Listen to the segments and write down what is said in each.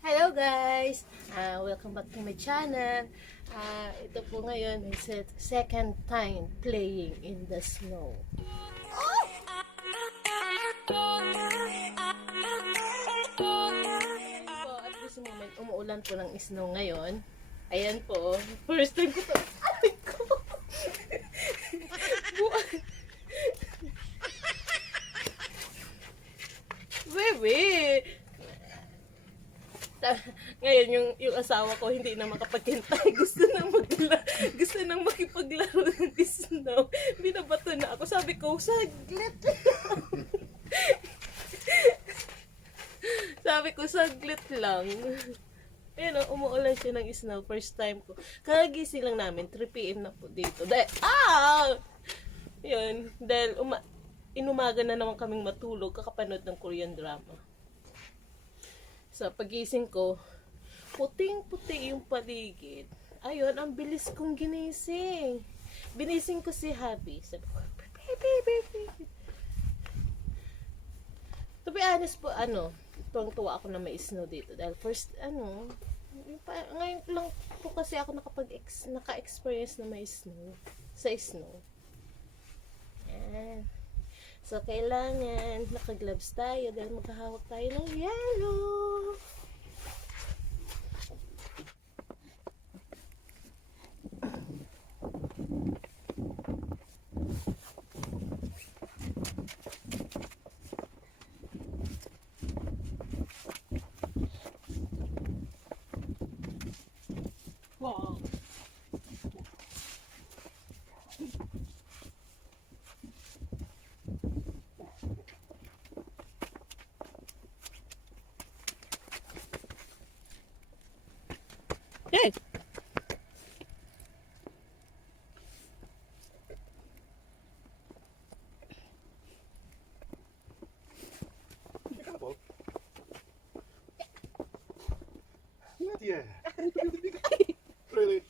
Hello guys! Welcome back to my channel. Ito po ngayon is second time playing in the snow. Po, at this moment, umuulan po ng snow ngayon. Ayan po. First time ko to. Ay ko! Bebe! Ngayon yung asawa ko hindi na makapagkintay, gusto nang makipaglaro ng snow. Binabato na ako, sabi ko saglit. Sabi ko saglit lang. Ayun o, umuulan siya ng snow, first time ko. Kagising lang namin, 3 PM na po dito. Yun, dahil inumaga na naman kaming matulog, kakapanood ng Korean drama. Sa pagising ko, puting-puti yung paligid. Ayun, ang bilis kong ginising. Binising ko si Habi. Sabi ko, baby. To be honest po, tuwang-tuwa ako na may snow dito. Dahil first, ngayon lang po kasi ako naka-experience na may snow. Sa snow. Yan. So, kailangan naka-gloves tayo dahil maghahawak tayo ng yellow. Wow. Hey. Yeah. Really?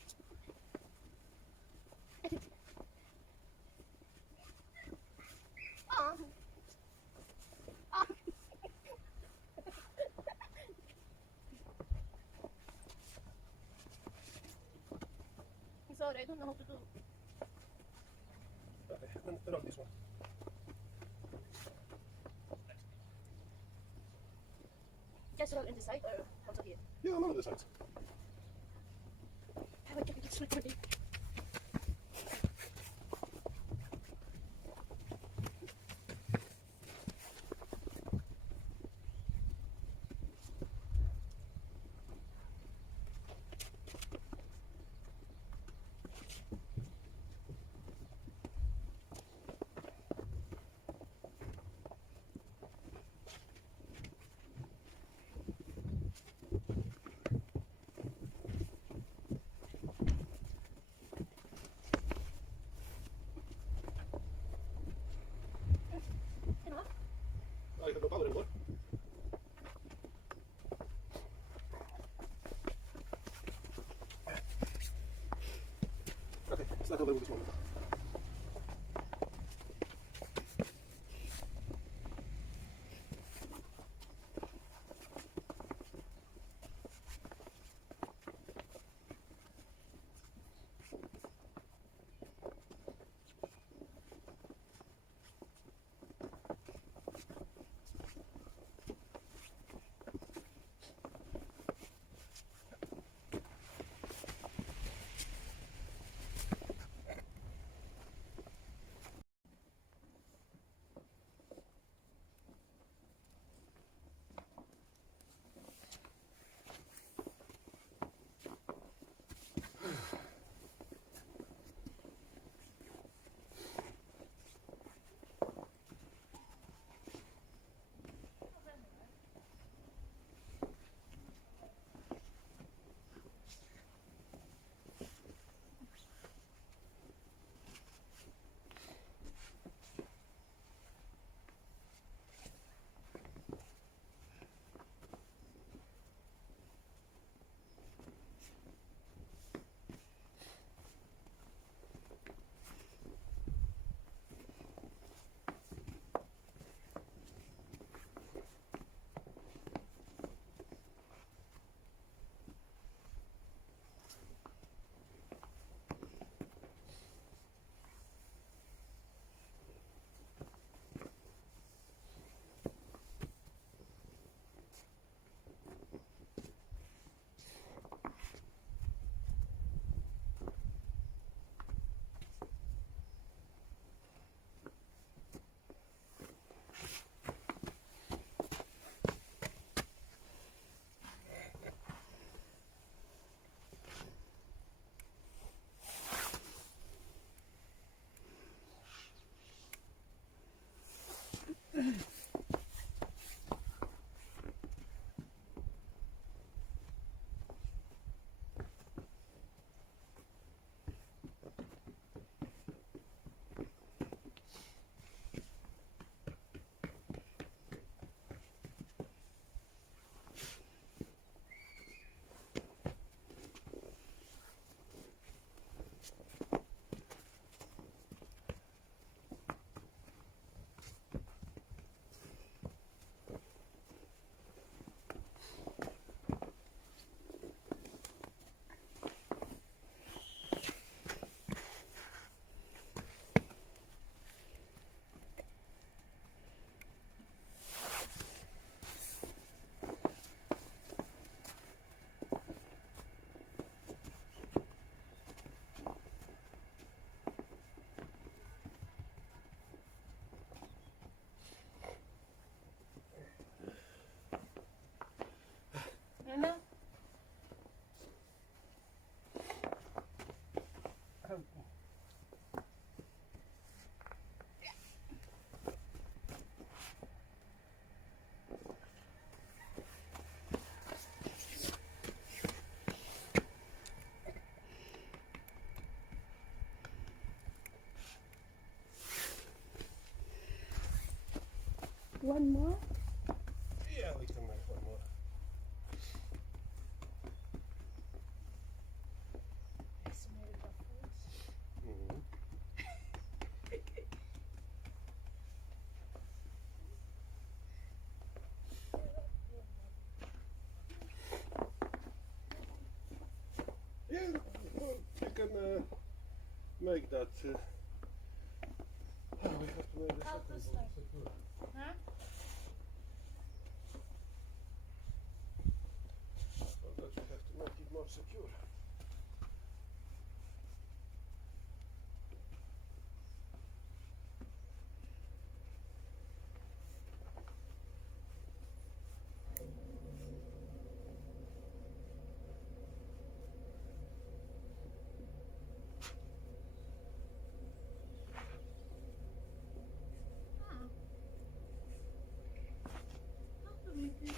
Sorry, I don't know how to do. Okay, turn on this one. Just roll in the side or how to do it? Yeah, I'm on the sides. I will get it recording. I have no power anymore. Okay, let's not over this one. One more? Yeah, we can make one more. I smell the fruits. Mm-hmm. Yeah, well, you can make that. We have to make the How to second start? one secure. Huh? For that you have to make it more secure. How to make it?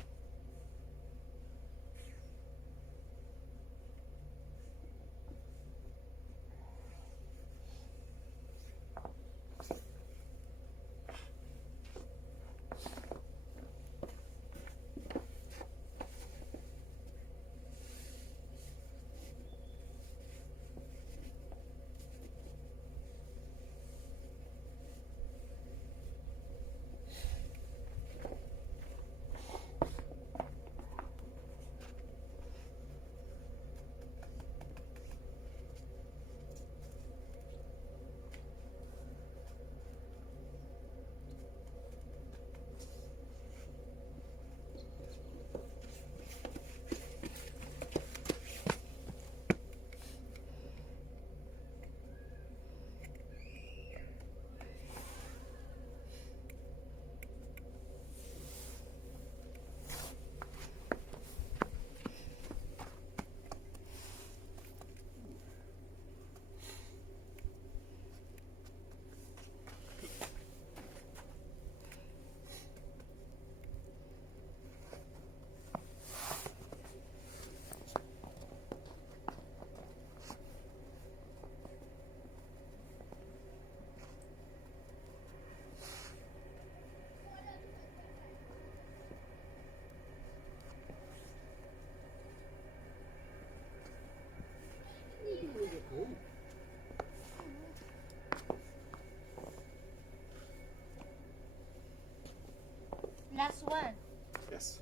Last one. Yes.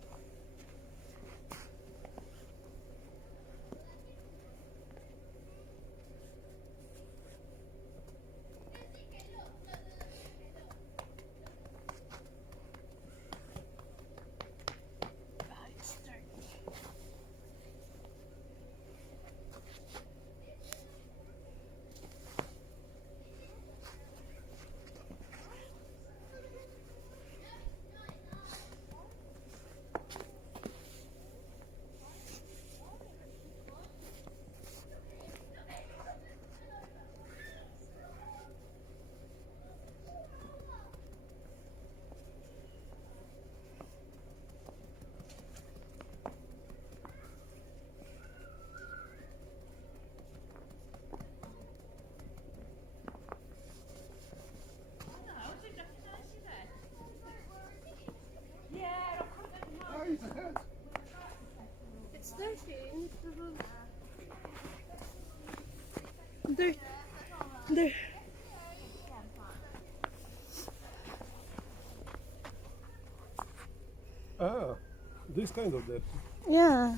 Ah, he's ahead. It's dirty. You need to do. There. There. Ah, this kind of dirty. Yeah.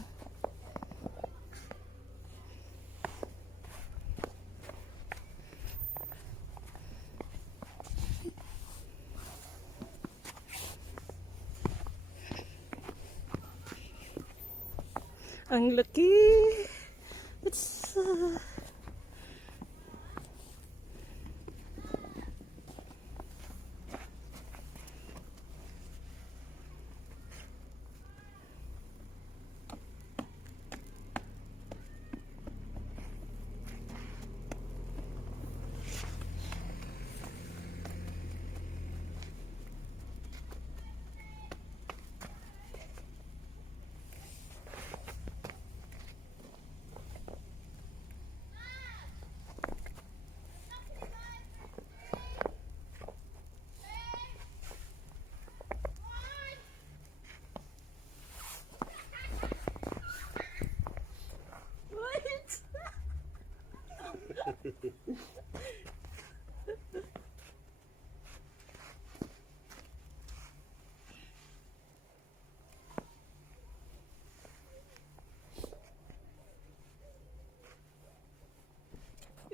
Ang laki. It's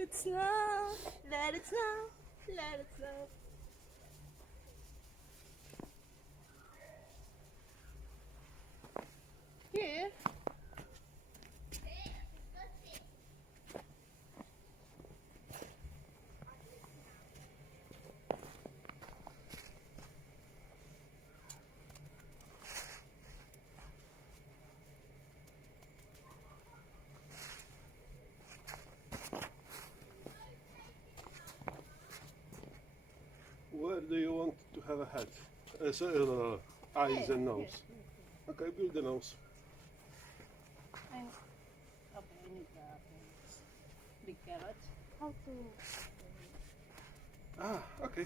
it snow, let it snow, let it snow. Here. Where do you want to have a head? Eyes and nose. Okay, build the nose. Okay, I need the big carrot. How to? Okay.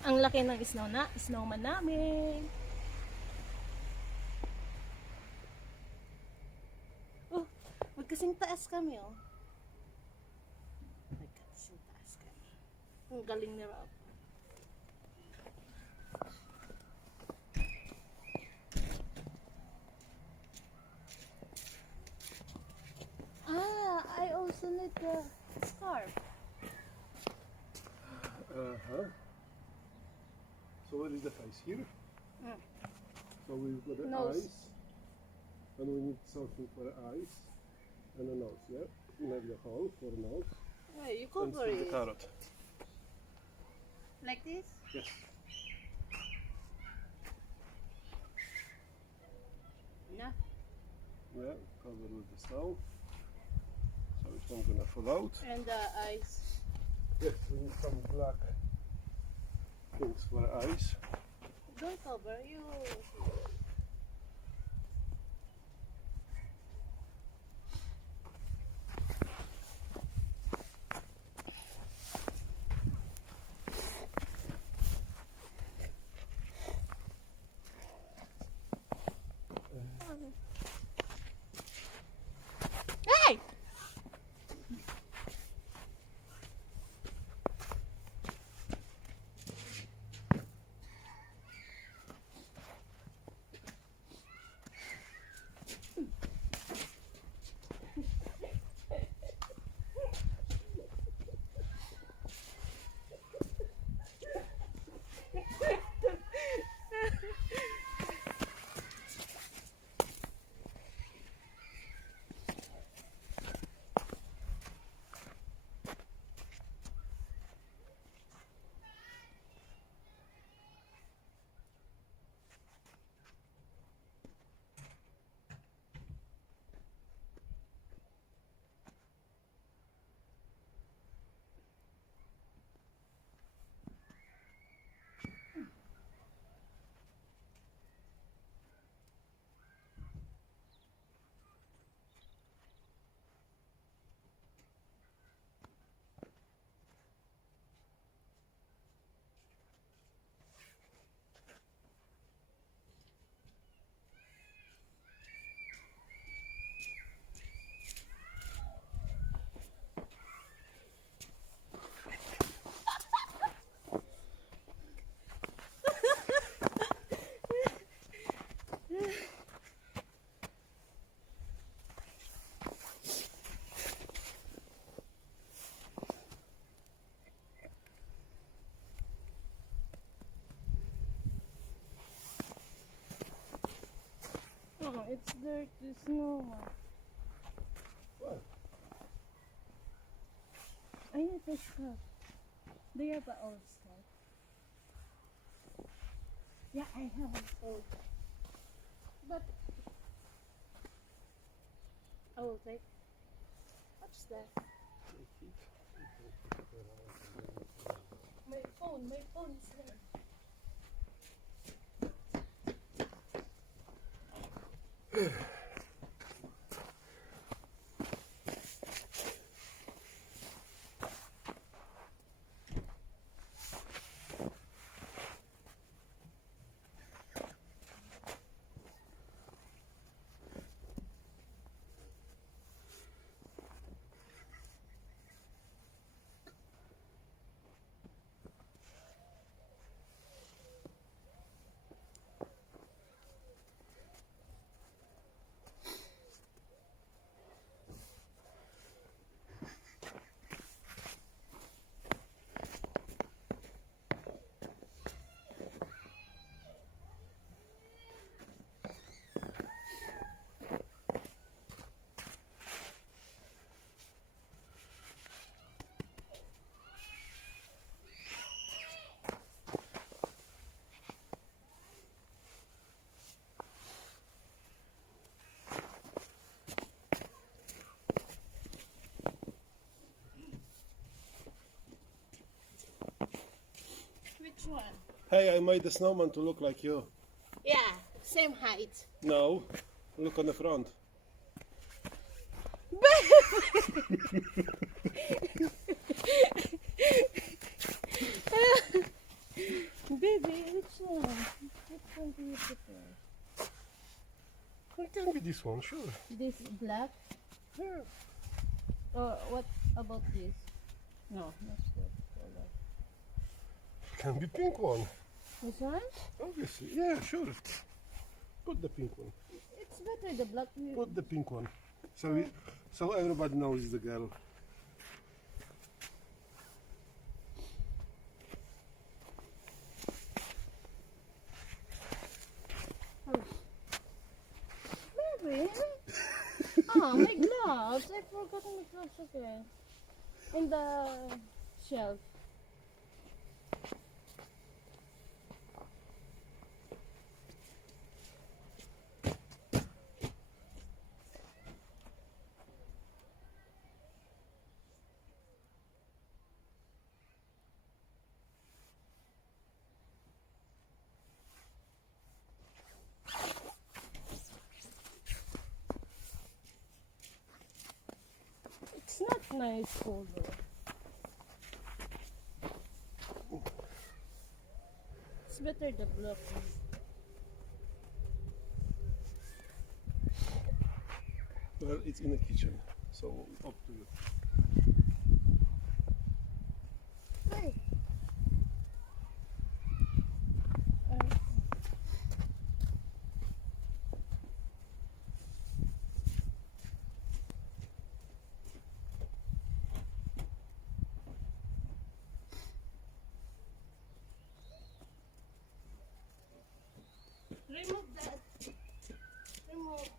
Ang laki ng snowman namin. Oh, magkasing taas kami, oh. Magkasing taas kami. Ang galing ni Rob. I also need the scarf. So where is the face? Here? Mm. So we've got the Nose. eyes. And we need something for the eyes. And a nose, yeah? Make the hole for the nose. Hey, you And cover still the it. carrot. Like this? Yes. Enough. Yeah, cover with the snow. So it's not gonna fall out. And the eyes. Yes, we need some black things for the eyes. Don't cover you. Hey! Oh, it's dirty snow. What? I need a scarf. Do you have an old scarf? Yeah, I have an old. But I will take. What's that? My phone is there. Hey, I made the snowman to look like you. Yeah, same height. No, look on the front. Baby, which one? Which one do you prefer? It can be this one, sure. This black? Yeah. Or what about this? No, that's good. Hold on. Can be pink one. This one? Obviously, yeah, sure. Put the pink one. It's better the black. Put the pink one. So everybody knows it's the girl. Baby? Oh, my gloves. I forgot my gloves again. In the shelf. It's not nice color. It's better the black one. Well, it's in the kitchen, so up to you. Hey. Remove that. Remove.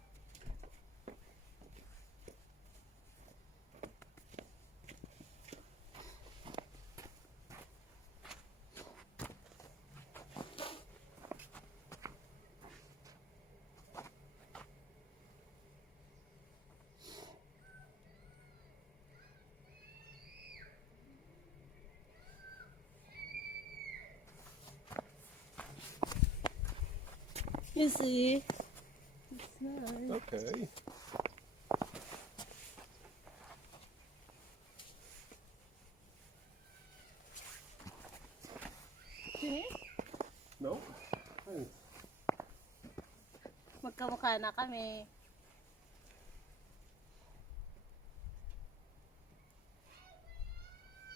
You see? It's nice. Okay. Finish? No? Thanks. Magkamukha na kami.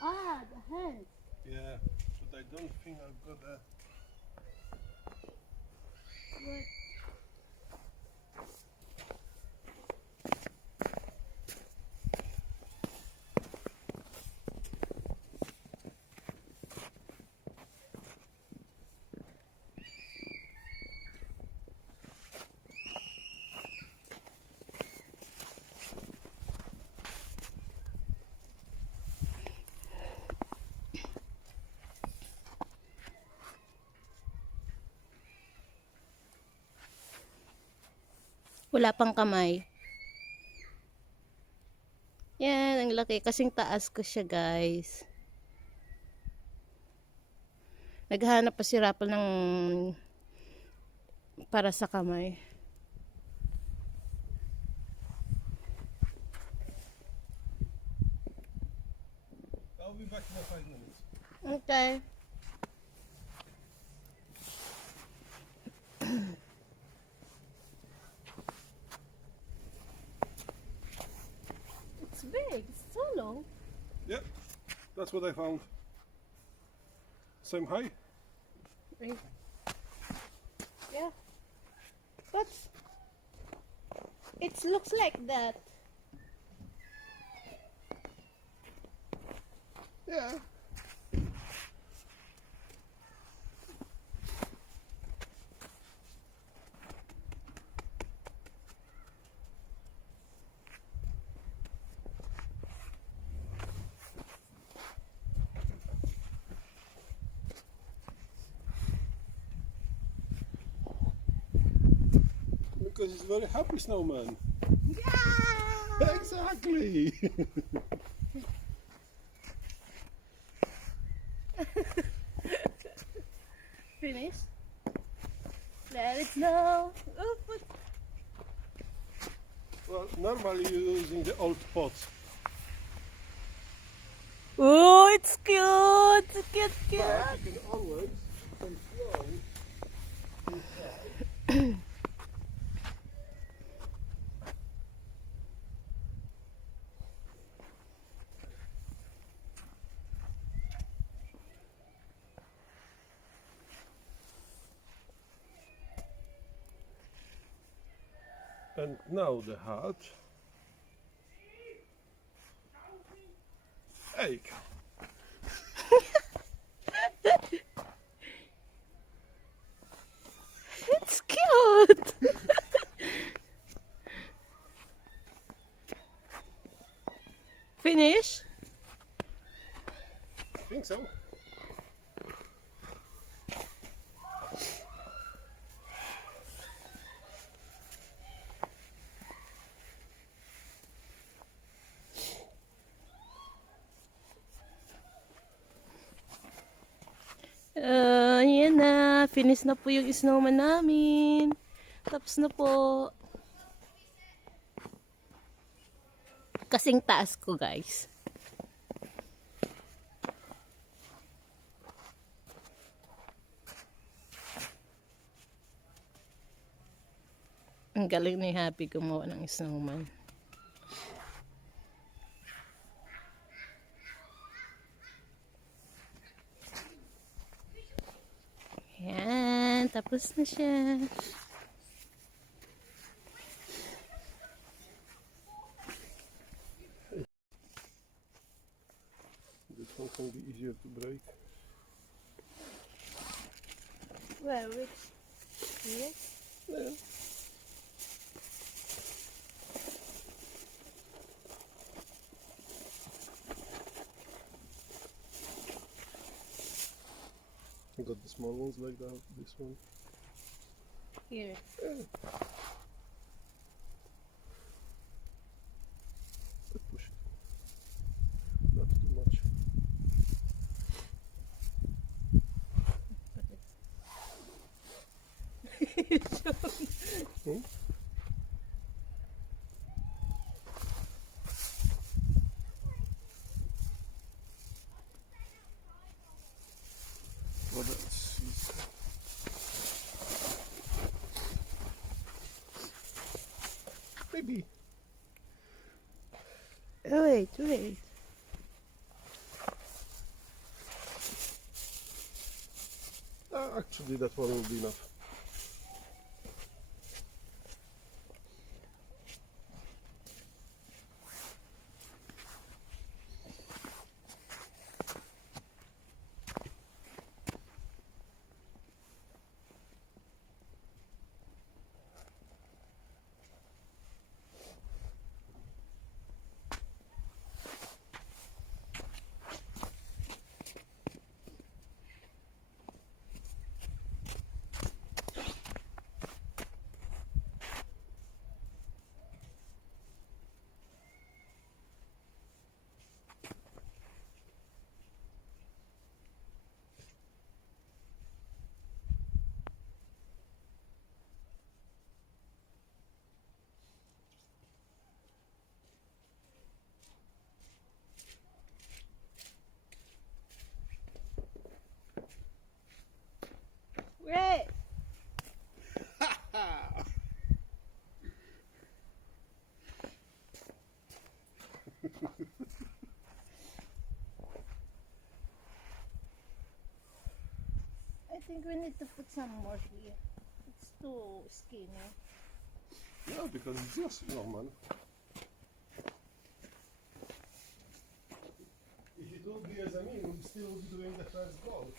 Ah, the hands. Yeah, but I don't think I've got a... What? Wala pang kamay. Yan, ang laki. Kasing taas ko siya, guys. Naghahanap pa si Rapple ng para sa kamay. I'll be back in 5 minutes. Okay. It's big. It's so long. Yep, that's what I found. Same height? Right. Yeah. But it looks like that. Yeah. Because it's very happy snowman. Yeah! Exactly. Finish. Let it snow. Oh, Well, normally you're using the old pots, oh, it's cute. It's cute, cute. but you can always control inside. And now the hat. Hey, It's cute. Finish. I think so. Yan na. Finish na po yung snowman namin. Tapos na po. Kasing taas ko, guys. Ang galing ni Happy gumawa ng snowman. Yan, tapos na siya. This one can be easier to break. Well, which here? Yeah. You got the small ones like that, this one. Here. But push it. Not too much. Hmm? What else is there? Maybe. Oh, wait. Actually, that one will be enough. Wait. I think we need to put some more here. It's too skinny. Yeah, because it's just normal. If it would be as a me, we still would be doing the first goal.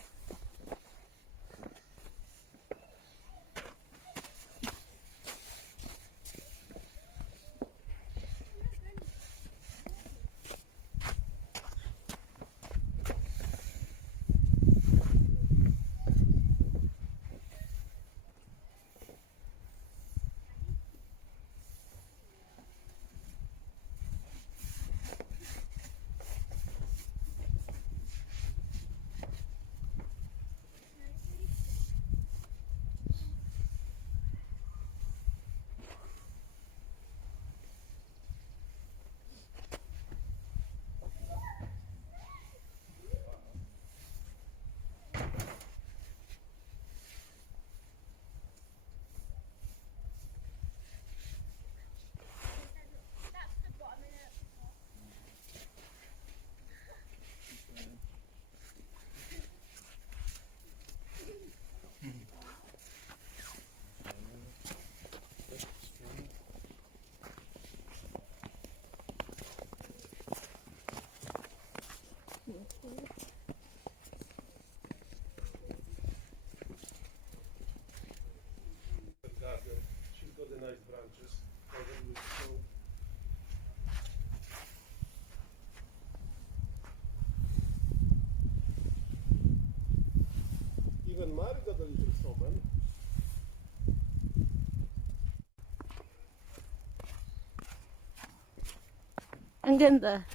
Even Mari got a little snowman. Ang ganda.